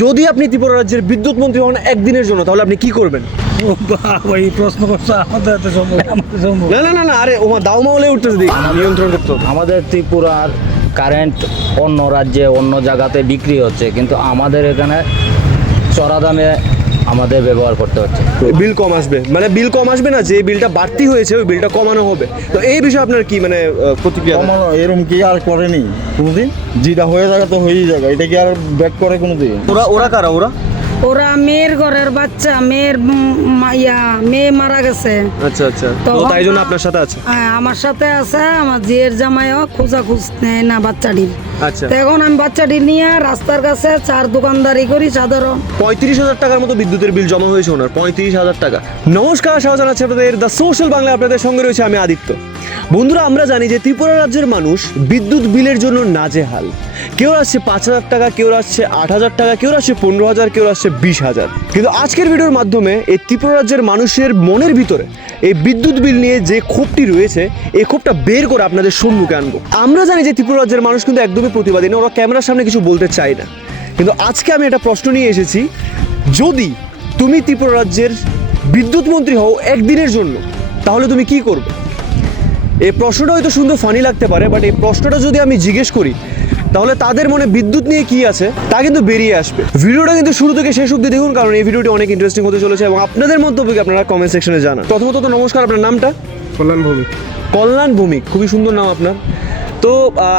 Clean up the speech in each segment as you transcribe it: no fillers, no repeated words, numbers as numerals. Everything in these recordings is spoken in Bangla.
যদি আপনি ত্রিপুরা রাজ্যের বিদ্যুৎ মন্ত্রী হন একদিনের জন্য, তাহলে আপনি কি করবেন? এই প্রশ্ন করছে আমাদের এত সম্ভব আমাদের সম্ভব না না না না, আরে ওমা দাও মাউলে উঠতেছে, দিক নিয়ন্ত্রণ করতে হবে। আমাদের ত্রিপুরার কারেন্ট অন্য রাজ্যে অন্য জায়গাতে বিক্রি হচ্ছে, কিন্তু আমাদের এখানে চড়া দামে আমাদের ব্যবহার করতে হচ্ছে। বিল কম আসবে, মানে বিল কম আসবে না, যে বিলটা বাড়তি হয়েছে ওই বিলটা কমানো হবে। তো এই বিষয়ে আপনার কি মানে প্রতিক্রিয়া? এরকম কি আর করেনি কোনোদিন? যেটা হয়ে যাবে তো হয়েই যাবে, এটা কি আর ব্যাক করে কোনোদিন? ওরা ওরা কারা ওরা? ওরা মেয়ের ঘরের বাচ্চা, মেয়ের মেয়ে মারা গেছে। আচ্ছা আচ্ছা, তো তাই জন্য আপনার সাথে আছে? হ্যাঁ, আমার সাথে আছে। আমার জিয়ের জামাইও খোঁজাখুঁজ নেয় না বাচ্চাটির। আচ্ছা, তো এখন আমি বাচ্চাটি নিয়ে রাস্তার কাছে চার দোকানদারি করি সাধারণ। 35,000 টাকার মতো বিদ্যুতের বিল জমা হয়েছে ওনার, 35,000 টাকা। নমস্কার, স্বাগত জানাচ্ছি আপনাদের দ্য সোশ্যাল বাংলা। আপনাদের সঙ্গে রয়েছে আমি আদিত্য। বন্ধুরা, আমরা জানি যে ত্রিপুরা রাজ্যের মানুষ বিদ্যুৎ বিলের জন্য নাজেহাল। কেউ আসছে 5,000 টাকা, কেউ আসছে 8,000 টাকা, কেউ আসছে 15,000, কেউ আসছে 20,000। কিন্তু আজকের ভিডিওর মাধ্যমে এই ত্রিপুরা রাজ্যের মানুষের মনের ভিতরে এই বিদ্যুৎ বিল নিয়ে যে ক্ষোভটি রয়েছে, এই ক্ষোভটা বের করে আপনাদের সম্মুখে আনবো। আমরা জানি যে ত্রিপুরা রাজ্যের মানুষ কিন্তু একদমই প্রতিবাদী না, ওরা ক্যামেরার সামনে কিছু বলতে চায় না। কিন্তু আজকে আমি একটা প্রশ্ন নিয়ে এসেছি, যদি তুমি ত্রিপুরা রাজ্যের বিদ্যুৎ মন্ত্রী হও একদিনের জন্য, তাহলে তুমি কি করবে? এই প্রশ্নটা হয়তো সুন্দর ফানি লাগতে পারে, বাট এই প্রশ্নটা যদি আমি জিজ্ঞেস করি, তাহলে তাদের মনে বিদ্যুৎ নিয়ে কি আছে তা কিন্তু বেরিয়ে আসবে। ভিডিওটা কিন্তু শুরু থেকে শেষ অবধি দেখুন, কারণ এই ভিডিওটি অনেক ইন্টারেস্টিং হতে চলেছে এবং আপনাদের মন্তব্যকে আপনারা কমেন্ট সেকশনে জানান। প্রথমত তো নমস্কার, আপনার নামটা? কল্যাণ ভূমি। কল্যাণ ভৌমিক, খুবই সুন্দর নাম আপনার। তো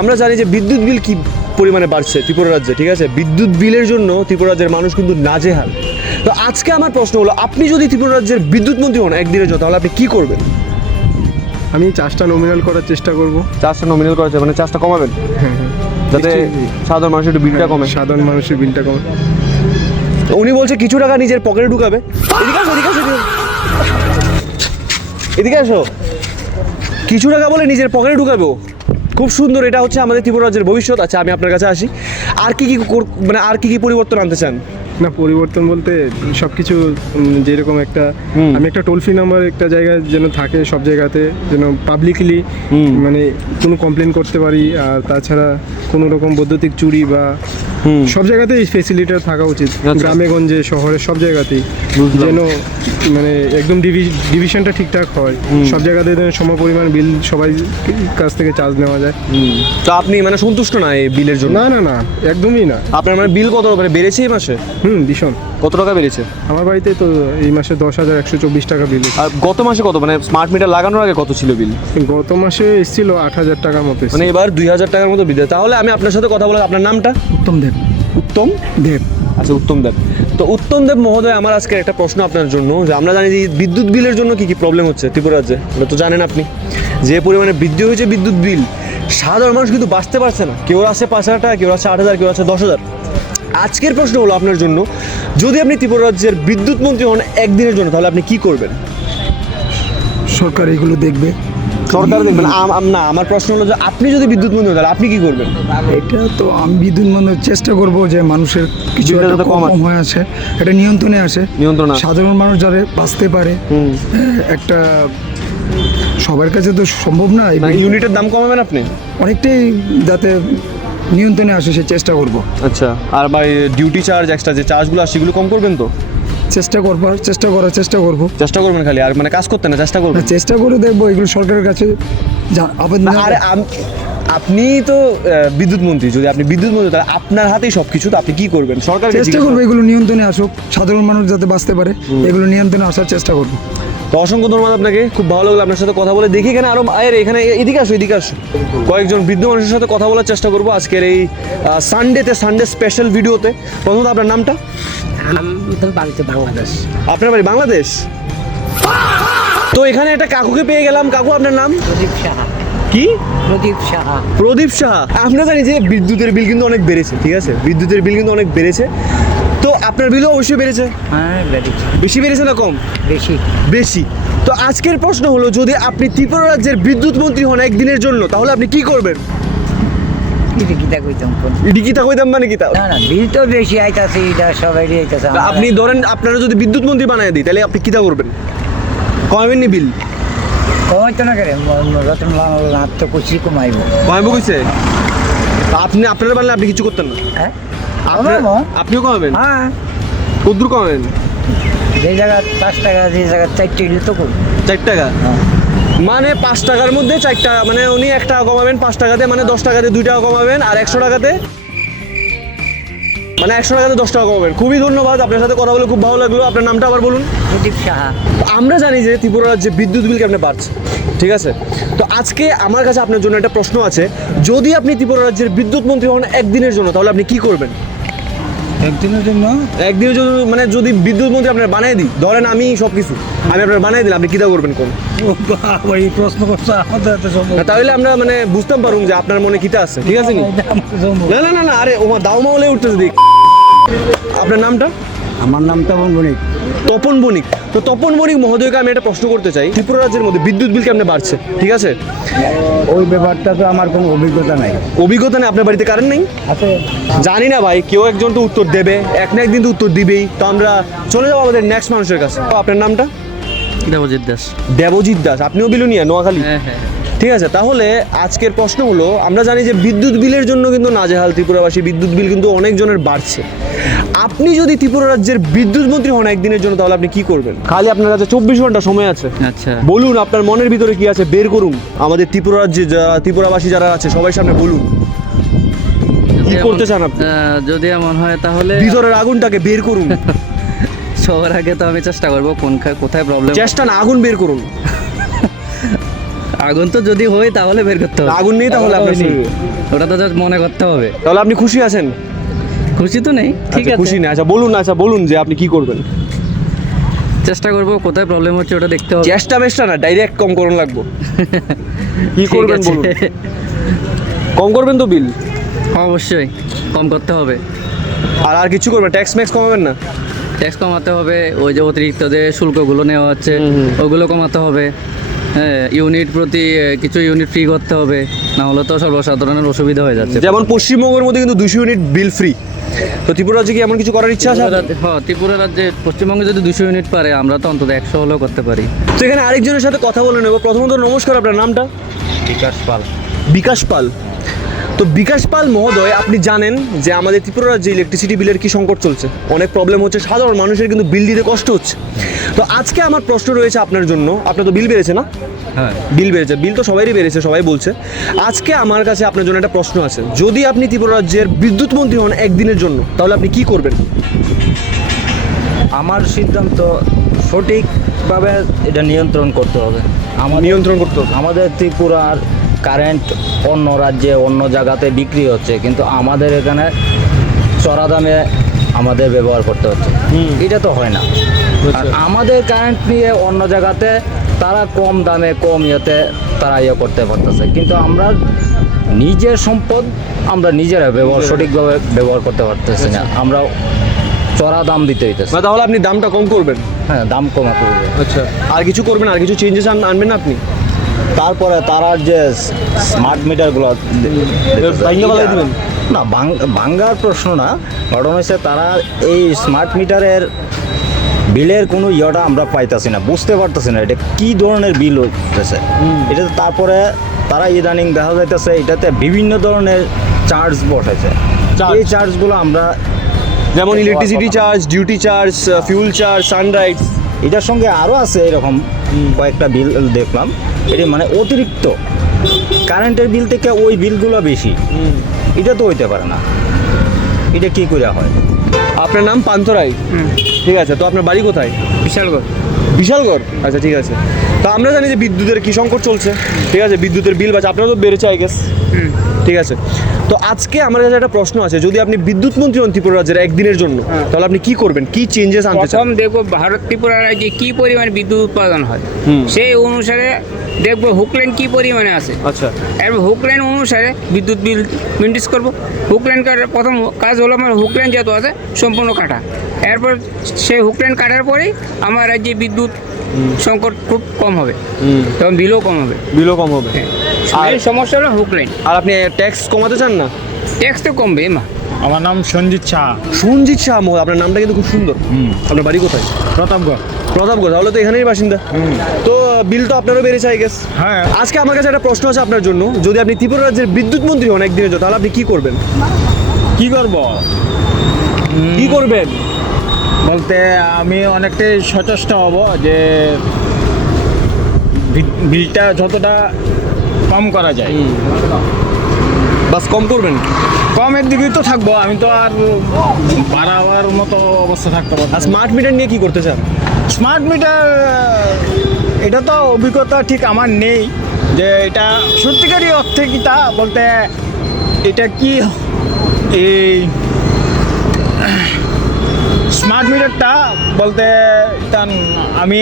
আমরা জানি যে বিদ্যুৎ বিল কি পরিমাণে বাড়ছে ত্রিপুরা রাজ্যে, ঠিক আছে? বিদ্যুৎ বিলের জন্য ত্রিপুরা রাজ্যের মানুষ কিন্তু নাজেহাল। তো আজকে আমার প্রশ্ন হলো, আপনি যদি ত্রিপুরা রাজ্যের বিদ্যুৎ মন্ত্রী হন একদিনের জন্য, তাহলে আপনি কি করবেন? আমি চার্জটা নমিনাল করার চেষ্টা করব। চার্জটা নমিনাল করা যাবে, মানে চার্জটা কমাবেন যাতে সাধারণ মানুষের একটু বিলটা কমে। সাধারণ মানুষের বিলটা কমে। তো উনি বলছে কিছু টাকা নিজের পকেটে ঢুকাবে। এদিকে আসো, এদিকে আসো, এদিকে আসো। কিছু টাকা বলে নিজের পকেটে ঢুকাবে ও। খুব সুন্দর, এটা হচ্ছে আমাদের ত্রিপুরা রাজ্যের ভবিষ্যৎ। আচ্ছা, আমি আপনার কাছে আসি, আর কি কি মানে আর কি কি পরিবর্তন আনতে চান? না, পরিবর্তন বলতে সব কিছু যেরকম একটা আমি একটা টোল ফ্রি নাম্বার একটা জায়গায় যেন থাকে, সব জায়গাতে যেন পাবলিকলি মানে কোনো কমপ্লেন করতে পারি। আর তাছাড়া কোনো রকম বৈদ্যুতিক চুরি বা সব জায়গাতেই এই ফেসিলিটিটা থাকা উচিত। গ্রামে গঞ্জে শহরে সব জায়গাতেই যেন মানে একদম ডিভিশনটা ঠিকঠাক হয়। সব জায়গাতে যেন সমপরিমাণ বিল সবাই কাছ থেকে চার্জ নেওয়া যায়। তো আপনি মানে সন্তুষ্ট না এই বিলের জন্য? না না না, একদমই না। আপনার মানে বিল কত মানে বেড়েছে এই মাসে? ভীষণ। কত টাকা বেড়েছে? আমার বাড়িতে তো এই মাসে 10,124 টাকা বিল। আর গত মাসে কত, মানে স্মার্ট মিটার লাগানোর আগে কত ছিল বিল? গত মাসে এসেছিল 8,000 টাকার মতো। মানে এবার 2,000 টাকার মতো বিল। তাহলে আমি আপনার সাথে কথা বলে, আপনার নামটা? উত্তম দেব। উত্তম দেব। আচ্ছা, উত্তম দেব। তো উত্তম দেব মহোদয়, আমার আজকে একটা প্রশ্ন আপনার জন্য, যে আমরা জানি যে বিদ্যুৎ বিলের জন্য কি কি প্রবলেম হচ্ছে ত্রিপুরা রাজ্যে, এটা তো জানেন আপনি। যে পরিমাণে বৃদ্ধি হয়েছে বিদ্যুৎ বিল, সাধারণ মানুষ কিন্তু বাঁচতে পারছে না। কেউ আসছে 5,000 টাকা, কেউ আসছে 8,000, কেউ আসছে 10,000। আজকের প্রশ্ন হলো আপনার জন্য, যদি আপনি ত্রিপুরা রাজ্যের বিদ্যুৎ মন্ত্রী হন একদিনের জন্য, তাহলে আপনি কি করবেন? সরকার এগুলো দেখবে। সরকার দেখবেন না, আমার প্রশ্ন হলো যে আপনি যদি বিদ্যুৎ মন্ত্রী হন, তাহলে আপনি কি করবেন? এটা তো আমি বিদ্যুৎ মন্ত্রী চেষ্টা করব যে মানুষের কিছু বিলটা একটা যাতে কম কম হয়ে আসে, এটা নিয়ন্ত্রণে আসে। নিয়ন্ত্রণ আসে। সাধারণ মানুষ যারা বাঁচতে পারে, একটা সবার কাছে তো সম্ভব না। এই মানে ইউনিটের দাম কমাবেন আপনি? অনেকটাই যাতে নিয়ন্ত্রণে আসে সে চেষ্টা করব। আচ্ছা, আর ভাই ডিউটি চার্জ এক্সট্রা যে চার্জগুলো আসে সেগুলো কম করবেন তো? চেষ্টা করার চেষ্টা করব। চেষ্টা করবেন খালি, আর মানে কাজ করতে না, চেষ্টা করবেন। চেষ্টা করে দেখবো এগুলো সরকারের কাছে আবেদন। আরে আপনি তো বিদ্যুৎ মন্ত্রী, যদি আপনি বিদ্যুৎ মন্ত্রী, তাহলে আপনার হাতেই সব কিছু, তো আপনি কি করবেন? সরকার চেষ্টা করবো এগুলো নিয়ন্ত্রণে আসুক, সাধারণ মানুষ যাতে বাঁচতে পারে, এগুলো নিয়ন্ত্রণে আসার চেষ্টা করবো। তো অসংখ্য ধন্যবাদ আপনাকে, খুব ভালো লাগলো আপনার সাথে কথা বলে। দেখি এখানে আরো এখানে এদিকে আসো, এদিকে আসো। কয়েকজন বৃদ্ধ মানুষের সাথে কথা বলার চেষ্টা করবো আজকের এই সানডে স্পেশাল ভিডিওতে। প্রথমত আপনার নামটা? বাড়িতে বাংলাদেশ। আপনার বাড়ি বাংলাদেশ? তো এখানে একটা কাকুকে পেয়ে গেলাম। কাকু, আপনার নাম? প্রদীপ সাহা। কি? প্রদীপ সাহা। প্রদীপ সাহা। আমরা জানি যে বিদ্যুতের বিল কিন্তু অনেক বেড়েছে, ঠিক আছে? বিদ্যুতের বিল কিন্তু অনেক বেড়েছে। তো আপনার বিলও অবশ্যই বেড়েছে। হ্যাঁ, বেড়েছে। বেশি বেড়েছে না কম? বেশি। বেশি। তো আজকের প্রশ্ন হলো, যদি আপনি ত্রিপুরা রাজ্যের বিদ্যুৎ মন্ত্রী হন একদিনের জন্য, তাহলে আপনি কি করবেন? গীতা কইতাম কোন? গীতা কইতাম মানে গীতা? না না, বিল তো বেশি আইতাছে, এটা সবাইরই আইতাছে। আপনি ধরেন আপনারা যদি বিদ্যুৎ মন্ত্রী বানায় দিই, তাহলে আপনি কিতা করবেন? কমাবেন নি বিল? কমাইতো না করে রতন লাল তো কুচি কমাইব। কমাইব কইছে? আপনারা বানলে আপনি কিছু করতেন না? হ্যাঁ, আপনিও কমাবেন? হ্যাঁ কদ্দুর কমাবেন? যে জায়গা 5 টাকা যে জায়গা 4 টাকা তো কম 4 টাকা, মানে 5 টাকার মধ্যে 4 টাকা, মানে উনি 1 টাকা কমাবেন 5 টাকাতে, মানে 10 টাকাতে 2 টাকা কমাবেন, আর 100 টাকাতে মানে 100 টাকাতে 10 টাকা কমাবেন। খুবই ধন্যবাদ, আপনার সাথে কথা বলে খুব ভালো লাগলো। আপনার নামটা আবার বলুন। প্রদীপ সাহা। আমরা জানি যে ত্রিপুরা রাজ্যে বিদ্যুৎ বিল কেমনে বাড়ছে, ঠিক আছে? তো আজকে আমার কাছে আপনার জন্য একটা প্রশ্ন আছে, যদি আপনি ত্রিপুরা রাজ্যের বিদ্যুৎ মন্ত্রী হন একদিনের জন্য, তাহলে আপনি কি করবেন? একদিনের জন্য একদিনের জন্য মানে যদি বিদ্যুৎ মন্ত্রী আপনার বানিয়ে দিই, ধরেন আমি সব কিছু আমি আপনার বানিয়ে দিলাম, আপনি কিটা করবেন কোন? ওই প্রশ্ন করছে আমাদের তো সম্ভব তাহলে আমরা মানে বুঝতাম পারুম যে আপনার মনে কিটা আছে, ঠিক আছে নি? না না না না, আরে ও দাও মাওলে উঠতেছে দিক। আপনার নামটা? আমার নাম তপন বণিক। তপন বণিক। তো তপন বণিক মহোদয়কে আমি একটা প্রশ্ন করতে চাই, ত্রিপুরা রাজ্যের মধ্যে বিদ্যুৎ বিল কেমনে বাড়ছে, ঠিক আছে? ওই ব্যাপারটা তো আমার কোনো অভিজ্ঞতা নাই। অভিজ্ঞতা নেই, আপনার বাড়িতে কারেন্ট নেই? আছে জানি না ভাই, কেউ একজন তো উত্তর দেবে, এক না একদিন তো উত্তর দিবেই। তো আমরা চলে যাবো আমাদের নেক্সট মানুষের কাছে। তো আপনার নামটা? দেবজিৎ দাস। দেবজিৎ দাস। আপনিও বিলুনিয়া, নোয়াখালী? হ্যাঁ হ্যাঁ। ঠিক আছে, তাহলে আজকের প্রশ্ন হলো, আমরা জানি যে বিদ্যুৎ বিলের জন্য কিন্তু নাজেহাল ত্রিপুরাবাসী, বিদ্যুৎ বিল কিন্তু অনেক জনের বাড়ছে। আপনি যদি ত্রিপুরা রাজ্যের বিদ্যুৎ মন্ত্রী হন একদিনের জন্য, তাহলে আপনি কি করবেন? খালি আপনার কাছে 24 ঘন্টা সময় আছে। আচ্ছা, বলুন আপনার মনের ভিতরে কি আছে, বের করুন। আমাদের ত্রিপুরা রাজ্যে ত্রিপুরাবাসী যারা আছে সবাই সামনে বলুন কি করতে চান আপনি। যদি এমন হয় তাহলে ভিতরের আগুনটাকে বের করুন। সবার আগে তো আমি চেষ্টা করবো কোথায় প্রবলেম। চেষ্টা না, আগুন বের করুন। আগুন তো যদি হয় তাহলে বের করতে হবে। আগুন নেই তাহলে আপনার শরীরে। ওটা তো just মনে করতে হবে। তাহলে আপনি খুশি আছেন? খুশি তো নেই, ঠিক আচ্ছা, আছে। খুশি না। আচ্ছা বলুন যে আপনি কি করবেন। চেষ্টা করবো কোথায় প্রবলেম হচ্ছে ওটা দেখতে হবে। চেষ্টা বেষ্টা না, ডাইরেক্ট কম করুন লাগবো। কি ঠিক করবেন আছে। বলুন। কম করবেন তো বিল? অবশ্যই কম করতে হবে। আর কিছু করবেন? ট্যাক্স ম্যাক্স কমাবেন না? ট্যাক্স কমাতে হবে, ওই যে অতিরিক্ত যে শুল্কগুলো নেওয়া হচ্ছে ওগুলো কমাতে হবে। হ্যাঁ, ইউনিট প্রতি কিছু ইউনিট ফ্রি করতে হবে, না হলে তো সর্বসাধারণের অসুবিধা হয়ে যাচ্ছে। যেমন পশ্চিমবঙ্গের মধ্যে কিন্তু 200 ইউনিট বিল ফ্রি। তো ত্রিপুরা রাজ্যে কি এমন কিছু করার ইচ্ছা আছে? হ্যাঁ, ত্রিপুরা রাজ্যে পশ্চিমবঙ্গে যদি 200 ইউনিট পারে, আমরা তো অন্তত 100 হলেও করতে পারি। তো এখানে আরেকজনের সাথে কথা বলে নেব। প্রথমত নমস্কার, আপনার নামটা? বিকাশ পাল। বিকাশ পাল। তো বিকাশ পাল মহোদয়, আপনি জানেন যে আমাদের ত্রিপুরা রাজ্যে ইলেকট্রিসিটি বিলের কি সংকট চলছে, অনেক প্রবলেম হচ্ছে, সাধারণ মানুষের কিন্তু বিল দিতে কষ্ট হচ্ছে। তো আজকে আমার প্রশ্ন রয়েছে আপনার জন্য। আপনার তো বিল বেড়েছে না? হ্যাঁ, বিল বেড়েছে, বিল তো সবারই বেড়েছে, সবাই বলছে। আজকে আমার কাছে আপনার জন্য একটা প্রশ্ন আছে, যদি আপনি ত্রিপুরা রাজ্যের বিদ্যুৎ মন্ত্রী হন একদিনের জন্য, তাহলে আপনি কি করবেন? আমার সিদ্ধান্ত সঠিকভাবে এটা নিয়ন্ত্রণ করতে হবে। নিয়ন্ত্রণ করতে হবে। আমাদের ত্রিপুরার কারেন্ট অন্য রাজ্যে অন্য জায়গাতে বিক্রি হচ্ছে, কিন্তু আমাদের এখানে চড়া দামে আমাদের ব্যবহার করতে হচ্ছে। এটা তো হয় না। আর আমাদের কারেন্ট নিয়ে অন্য জায়গাতে তারা কম দামে কম ইয়েতে তারা ইয়ে করতে পারতেছে, কিন্তু আমরা নিজের সম্পদ আমরা নিজেরা সঠিকভাবে ব্যবহার করতে পারতেছি না। আমরা চড়া দাম দিতে হইতেছে। তাহলে আপনি দামটা কম করবেন? হ্যাঁ, দাম কমাতে হবে। আচ্ছা, আর কিছু করবেন? আর কিছু চেঞ্জেস আনবেন না আপনি? তারপরে তারা যে স্মার্ট মিটারগুলো ভাঙিয়ে ফেলাই দিবেন? না, ভাঙ্গার প্রশ্ন না, ঘটনা হচ্ছে তারা এই স্মার্ট মিটারের বিলের কোনো ইয়েটা আমরা পাইতেছি না, বুঝতে পারতেছি না এটা কি ধরনের বিল হইতেছে। এটা তারপরে তারা ইদানিং দেখা যাইতেছে এটাতে বিভিন্ন ধরনের চার্জ বসাইছে। এই চার্জগুলো আমরা যেমন electricity charge, duty charge, fuel charge, sunrise, এটার সঙ্গে আরও আছে এরকম কয়েকটা বিল দেখলাম। এটি মানে অতিরিক্ত কারেন্টের বিল থেকে ওই বিলগুলো বেশি। এটা তো হইতে পারে না, এটা কি করে হয়? আপনার নাম পান্থরাই? ঠিক আছে, তো আপনার বাড়ি কোথায়? বিশালগড়। বিশালগড়, আচ্ছা ঠিক আছে। তো আমরা জানি যে বিদ্যুতের কি সংকট চলছে, ঠিক আছে, বিদ্যুতের বিল বাড়ছে, আপনারও তো বেড়েছে আই গেস, ঠিক আছে। তো আজকে আমার কাছে একটা প্রশ্ন আছে, যদি আপনি বিদ্যুৎ মন্ত্রী হন ত্রিপুরা রাজ্যের একদিনের জন্য, তাহলে আপনি কি করবেন, কি চেঞ্জেস আনতে চান? প্রথম দেখবো ভারত ত্রিপুরা রাজ্যে কি পরিমাণ বিদ্যুৎ উৎপাদন হয়, সেই অনুসারে দেখবো হুকলাইন কি পরিমাণে আছে। আচ্ছা, এবার হুকলাইন অনুসারে বিদ্যুৎ বিল মেনটেন করবো। হুকলাইন কাটার প্রথম কাজ হলো আমার হুকলাইন যত আছে সম্পূর্ণ কাটা। এরপর সেই হুকলাইন কাটার পরেই আমার রাজ্যে বিদ্যুৎ সংকট খুব কম হবে, তখন বিলও কম হবে। বিলও কম হবে। আর সমস্যা হলো হুকলাইন। আর আপনি ট্যাক্স কমাতে চান না? ট্যাক্স তো কমবে মা। আমার নাম সঞ্জিত শাহ। সঞ্জিত শাহ মহোদয়, আপনার নামটা কিন্তু খুব সুন্দর। আপনার বাড়ি কোথায়? প্রতাপগড়। প্রতাপগড়, তাহলে তো এখানেই বাসিন্দা। তো বিল তো আপনারও বেড়েছে আই গেস। হ্যাঁ, আজকে আমার কাছে একটা প্রশ্ন আছে আপনার জন্য, যদি আপনি ত্রিপুরা রাজ্যের বিদ্যুৎ মন্ত্রী হন একদিনের জন্য, তাহলে আপনি কি করবেন? কি করব? কি করবেন? বলতে আমি অনেকটাই সচেষ্ট হব যে বিলটা যতটা কম করা যায়। বাস কম করবেন। কমের দিকেই তো থাকবো, আমি তো আর বাড়াবার মতো অবস্থা থাকতে পারবো। আর স্মার্ট মিটার নিয়ে কি করতে চান? স্মার্ট মিটার এটা তো অভিজ্ঞতা ঠিক আমার নেই যে এটা সত্যিকারই অর্থে কি তা বলতে এটা কি এই স্মার্ট মিটারটা বলতে এটা আমি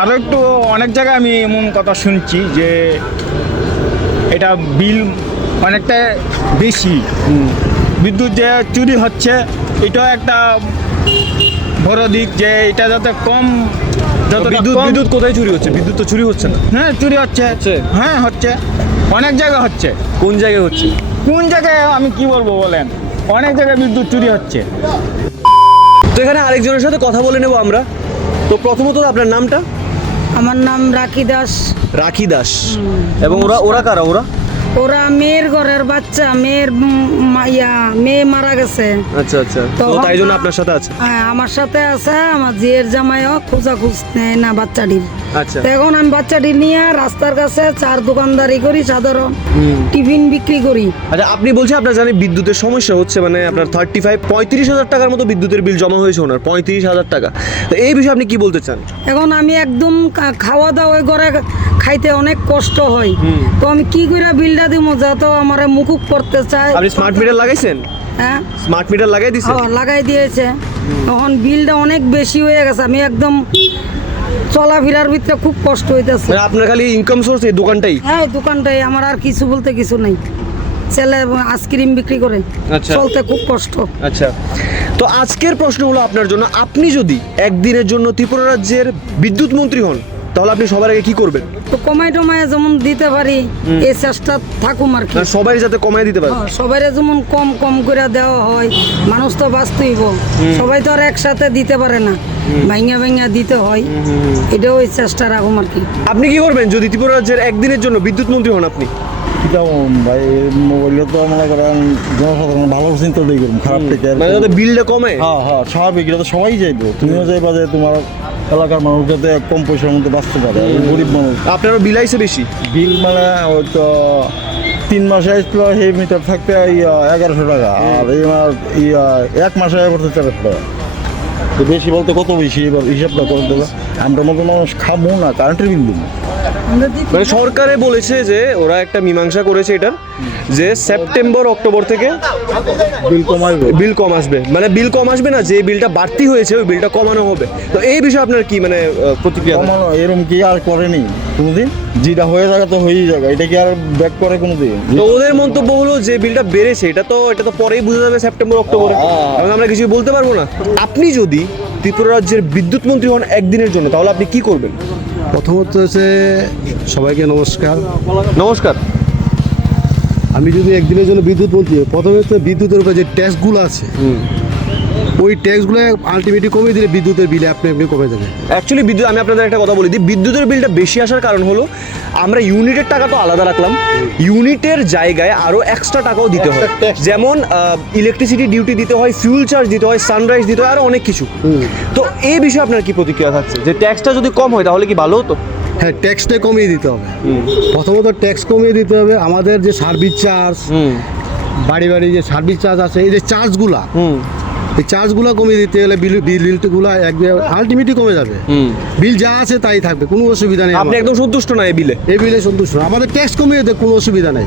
আরও একটু অনেক জায়গায় আমি এমন কথা শুনছি যে এটা বিল অনেকটা বেশি, বিদ্যুৎ যে চুরি হচ্ছে এটাও একটা বড় দিক, যে এটা যাতে কম বিদ্যুৎ কোথায় চুরি হচ্ছে? বিদ্যুৎ তো চুরি হচ্ছে না। হ্যাঁ চুরি হচ্ছে, হ্যাঁ হচ্ছে, অনেক জায়গায় হচ্ছে। কোন জায়গায় হচ্ছে? কোন জায়গায় আমি কি বলবো বলেন, অনেক জায়গায় বিদ্যুৎ চুরি হচ্ছে। তো এখানে আরেকজনের সাথে কথা বলে নেব আমরা। তো প্রথমত আপনার নামটা? আমার নাম রাখি দাস। রাখি দাস। এবং ওরা কারা? ওরা মেয়ের ঘরের বাচ্চা, মেয়ে মারা গেছে। আচ্ছা আচ্ছা, তো তাই জন্য আপনার সাথে আছে? হ্যাঁ আমার সাথে আছে। আমার জিয়ের জামাইও খোঁজ নেয় না বাচ্চাটির। আচ্ছা, তো এখন আমি বাচ্চাটি নিয়ে রাস্তার কাছে চার দোকানদারি করি, সাধারণ টিফিন বিক্রি করি। আচ্ছা আপনি বলছেন আপনার জানি বিদ্যুতের সমস্যা হচ্ছে, মানে আপনার 35-35,000 টাকার মতো বিদ্যুতের বিল জমা হয়েছে ওনার, 35,000 টাকা। তো এই বিষয়ে আপনি কি বলতে চান? এখন আমি একদম খাওয়া দাওয়া ওই ঘরে খাইতে অনেক কষ্ট হয়, তো আমি কি করে বিলটা দিব যাতে আমার মুকুব করতে চাই। আপনি স্মার্ট মিটার লাগাইছেন? হ্যাঁ স্মার্ট মিটার লাগাই দিয়েছেন? লাগাই দিয়েছে। তখন বিলটা অনেক বেশি হয়ে গেছে, আমি একদম চলাফেরার ভিতরে খুব কষ্ট হইতেছে। মানে আপনার খালি ইনকাম সোর্স এই দোকানটাই? হ্যাঁ দোকানটাই আমার, আর কিছু বলতে কিছু নেই। ছেলে আইসক্রিম বিক্রি করে আচ্ছা। চলতে খুব কষ্ট। আচ্ছা, তো আজকের প্রশ্ন হলো আপনার জন্য, আপনি যদি একদিনের জন্য ত্রিপুরা রাজ্যের বিদ্যুৎ মন্ত্রী হন তাহলে আপনি সবার আগে কি করবেন? তো কমাই টমায় যেমন দিতে পারি এই চেষ্টা থাকুম আর কি। না সবাই যাতে কমায় দিতে পারে। সবাই যেমন কম কম করে দেওয়া হয়, মানুষ তো বাঁচতেইব, সবাই তো আর একসাথে দিতে পারে না, ভাঙা ভাঙা দিতে হয়, এটাও ওই চেষ্টা রাখুম আর কি। আপনি কি করবেন যদি ত্রিপুরা রাজ্যের একদিনের জন্য বিদ্যুৎ মন্ত্রী হন আপনি? ভাই মোবাইলে তো মনে করেন জনসাধারণ ভালো চিন্তা দিয়ে করুন, খারাপ থেকে মানে যাতে বিলটা কমে। হ্যাঁ স্বাভাবিক, এটা তো সবাই চাইবো। তুমিও চাইবা যে তোমার এলাকার মানুষ যাতে কম পয়সার মধ্যে বাঁচতে পারে, গরিব মানুষ। আপনারও বিল আইছে বেশি? বিল মানে হয়তো 3 মাসে আসলো সেই মিটার থাকতে 1100 টাকা, আর এই 1 মাসে পড়তে 400 টাকা। তো বেশি বলতে কত বেশি এবার হিসাবটা করে দেবে। আমরা মতো মানুষ খাবো না, কারেন্টের বিল দিব। মানে সরকারে বলেছে যে ওরা একটা মীমাংসা করেছে এটার, যে সেপ্টেম্বর অক্টোবর থেকে বিল কম আসবে। মানে বিল কম আসবে না, যে বিলটা বাড়তি হয়েছে ওই বিলটা কমানো হবে। তো এই বিষয়ে আপনার কি মানে প্রতিক্রিয়া? কমানো এরকম কি আর করেনি কোনোদিন? যেটা হয়ে যাবে তো হয়েই যাবে, এটা কি আর ব্যাক করে কোনোদিন? তো ওদের মন্তব্য হলো যে বিলটা বেড়েছে, এটা তো পরেই বোঝা যাবে সেপ্টেম্বর অক্টোবরে, এখন আমরা কিছু বলতে পারবো না। আপনি যদি ত্রিপুরা রাজ্যের বিদ্যুৎ মন্ত্রী হন একদিনের জন্য তাহলে আপনি কি করবেন? প্রথমত হচ্ছে সবাইকে নমস্কার। নমস্কার। আমি যদি একদিনের জন্য বিদ্যুৎ মন্ত্রী হই, প্রথমে তো বিদ্যুতের উপরে যে ট্যাক্সগুলো আছে ওই ট্যাক্সগুলো আলটিমেটলি কমিয়ে দিলে বিদ্যুতের বিলে আপনি কমে যাবে। অ্যাকচুয়ালি বিদ্যুৎ, আমি আপনাদের একটা কথা বলে দিই, বিদ্যুতের বিলটা বেশি আসার কারণ হলো আমরা ইউনিটের টাকা তো আলাদা রাখলাম, ইউনিটের জায়গায় আরও এক্সট্রা টাকাও দিতে হয়, যেমন ইলেকট্রিসিটি ডিউটি দিতে হয়, ফিউল চার্জ দিতে হয়, সানরাইজ দিতে হয়, আরও অনেক কিছু। তো এই বিষয়ে আপনার কি প্রতিক্রিয়া থাকছে, যে ট্যাক্সটা যদি কম হয় তাহলে কি ভালো হতো? হ্যাঁ, ট্যাক্সটা কমিয়ে দিতে হবে। প্রথমত ট্যাক্স কমিয়ে দিতে হবে। আমাদের যে সার্ভিস চার্জ, বাড়ি বাড়ি যে সার্ভিস চার্জ আছে, এই যে চার্জগুলা, এই চার্জগুলো কমিয়ে দিতে গেলে বিলগুলো আলটিমেটলি কমে যাবে। বিল যা আছে তাই থাকবে, কোনো অসুবিধা নেই। আপনি একদম সন্তুষ্ট না এই বিলে? এই বিলে সন্তুষ্ট না। আমাদের ট্যাক্স কমিয়ে দেয়, কোনো অসুবিধা নেই।